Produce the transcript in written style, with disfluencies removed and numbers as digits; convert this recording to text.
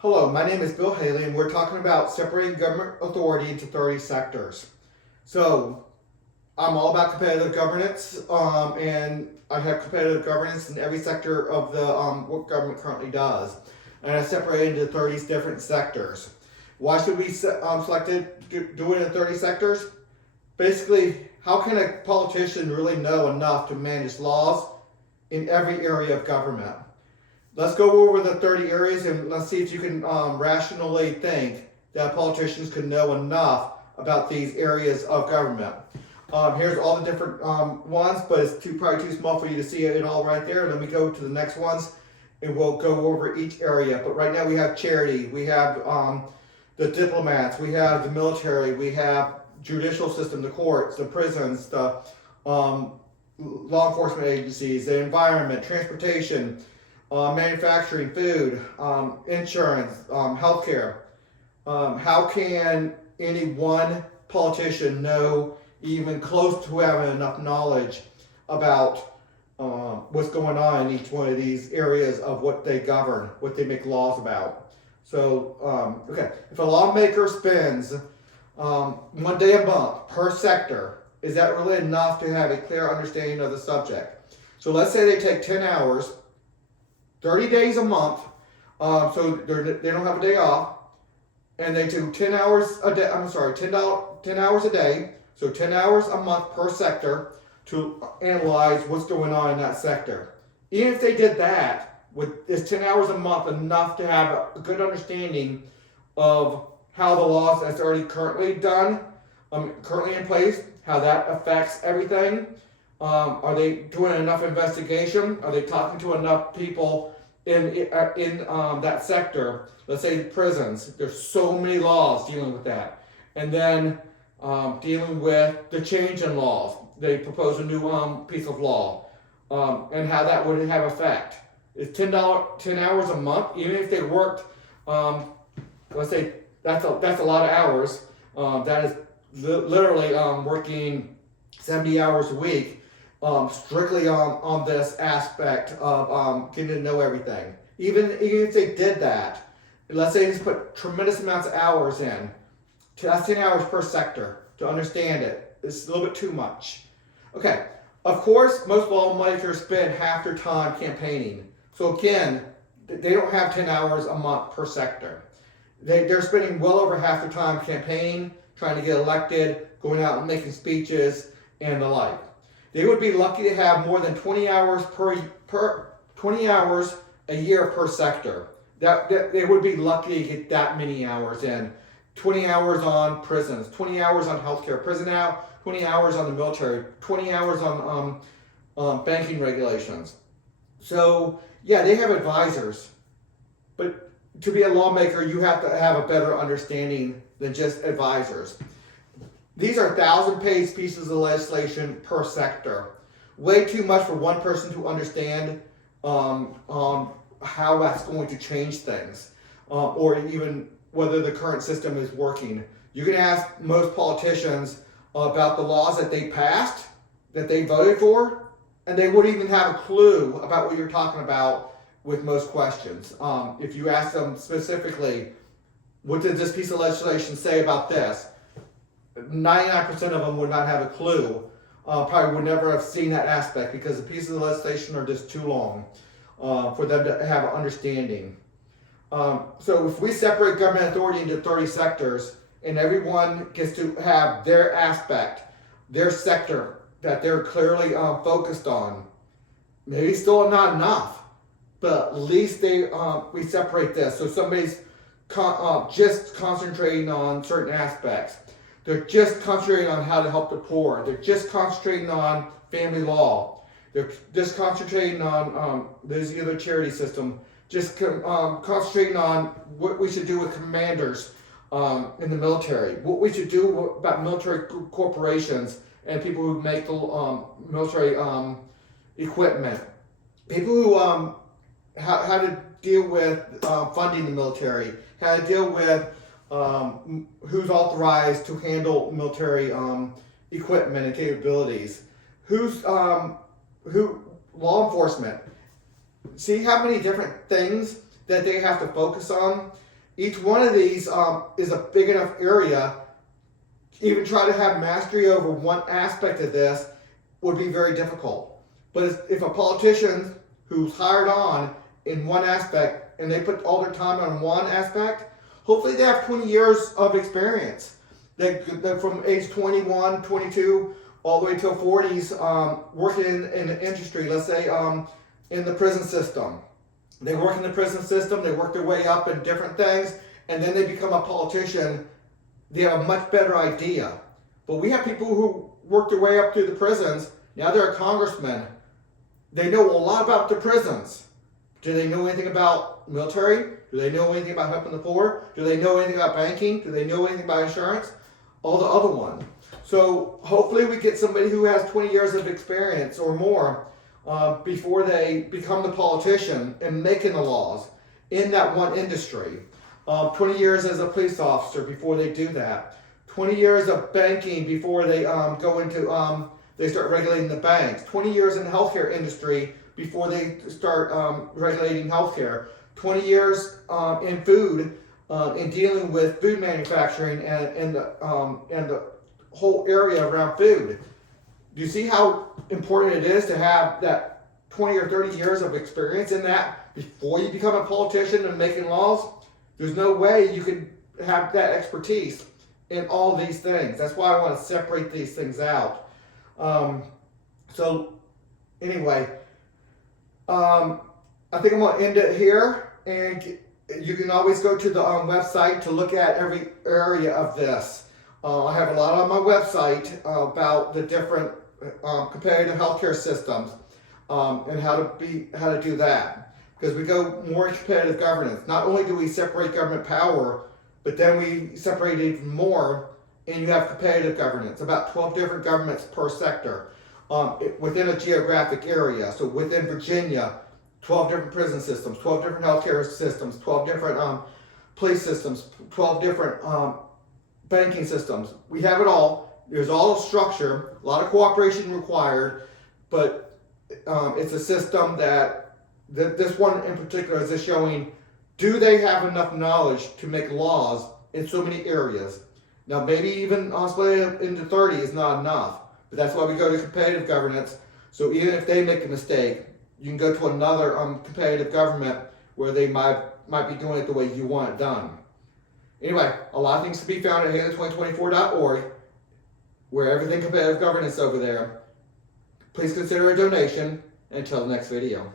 Hello, my name is Bill Haley, and we're talking about separating government authority into 30 sectors. So, I'm all about competitive governance, and I have competitive governance in every sector of the what government currently does, and I separate into 30 different sectors. Why should we select it, do it in 30 sectors? Basically, how can a politician really know enough to manage laws in every area of government? Let's go over the 30 areas and let's see if you can rationally think that politicians could know enough about these areas of government. Here's all the different ones, but it's probably too small for you to see it all right there. Let me go to the next ones and we'll go over each area. But right now we have charity, we have the diplomats, we have the military, we have judicial system, the courts, the prisons, the law enforcement agencies, the environment, transportation, manufacturing, food, insurance, healthcare. How can any one politician know even close to having enough knowledge about what's going on in each one of these areas of what they govern, what they make laws about? So, okay, if a lawmaker spends 1 day a month per sector, is that really enough to have a clear understanding of the subject? So let's say they take 10 hours 30 days a month, so they don't have a day off, and they do 10 hours a day. I'm sorry, 10 hours a day, so 10 hours a month per sector to analyze what's going on in that sector. Even if they did that, is 10 hours a month enough to have a good understanding of how the laws that's already currently done, currently in place, how that affects everything? Are they doing enough investigation? Are they talking to enough people in that sector? Let's say prisons. There's so many laws dealing with that, and then dealing with the change in laws. They propose a new piece of law, and how that would have effect. It's $10 10 hours a month, even if they worked. Let's say that's a lot of hours. That is literally working 70 hours a week. Strictly on this aspect of getting to know everything. Even if they did that, let's say they just put tremendous amounts of hours in, that's 10 hours per sector to understand it. It's a little bit too much. Okay, of course, most lawmakers spend half their time campaigning. So again, they don't have 10 hours a month per sector. They're spending well over half their time campaigning, trying to get elected, going out and making speeches, and the like. They would be lucky to have more than 20 hours per 20 hours a year per sector. That they would be lucky to get that many hours in. 20 hours on prisons, 20 hours on healthcare, 20 hours on the military, 20 hours on banking regulations. So yeah, they have advisors, but to be a lawmaker, you have to have a better understanding than just advisors. These are 1,000-page pieces of legislation per sector. Way too much for one person to understand how that's going to change things, or even whether the current system is working. You can ask most politicians about the laws that they passed, that they voted for, and they wouldn't even have a clue about what you're talking about with most questions. If you ask them specifically, what did this piece of legislation say about this? 99% of them would not have a clue. Probably would never have seen that aspect because the pieces of legislation are just too long for them to have an understanding. So if we separate government authority into 30 sectors and everyone gets to have their aspect, their sector that they're clearly focused on, maybe still not enough, but at least we separate this. So somebody's just concentrating on certain aspects. They're just concentrating on how to help the poor. They're just concentrating on family law. They're just concentrating on there's the other charity system. Just concentrating on what we should do with commanders in the military. What we should do about military corporations and people who make the military equipment. People who how to deal with funding the military. How to deal with who's authorized to handle military equipment and capabilities, who law enforcement. See how many different things that they have to focus on. Each one of these is a big enough area. Even try to have mastery over one aspect of this would be very difficult. But if a politician who's hired on in one aspect and they put all their time on one aspect, hopefully they have 20 years of experience. They're from age 21, 22, all the way till 40s, working in the industry, let's say in the prison system. They work in the prison system, they work their way up in different things, and then they become a politician. They have a much better idea. But we have people who work their way up through the prisons. Now they're a congressman. They know a lot about the prisons. Do they know anything about military? Do they know anything about helping the poor? Do they know anything about banking? Do they know anything about insurance? All the other ones. So hopefully we get somebody who has 20 years of experience or more before they become the politician and making the laws in that one industry. 20 years as a police officer before they do that. 20 years of banking before they go into, they start regulating the banks. 20 years in the healthcare industry before they start regulating healthcare. 20 years in food, in dealing with food manufacturing and the whole area around food. Do you see how important it is to have that 20 or 30 years of experience in that before you become a politician and making laws? There's no way you could have that expertise in all these things. That's why I want to separate these things out. So anyway, I think I'm going to end it here, and you can always go to the website to look at every area of this. I have a lot on my website about the different competitive healthcare systems and how to do that. Because we go more in competitive governance. Not only do we separate government power, but then we separate it even more, and you have competitive governance. About 12 different governments per sector within a geographic area. So within Virginia, 12 different prison systems, 12 different healthcare systems, 12 different police systems, 12 different banking systems. We have it all. There's all a structure, a lot of cooperation required, but it's a system that this one in particular is just showing, do they have enough knowledge to make laws in so many areas? Now maybe even possibly into 30 is not enough, but that's why we go to competitive governance. So even if they make a mistake, you can go to another competitive government where they might be doing it the way you want it done. Anyway, a lot of things to be found at halo2024.org, where everything competitive governance over there. Please consider a donation. Until the next video.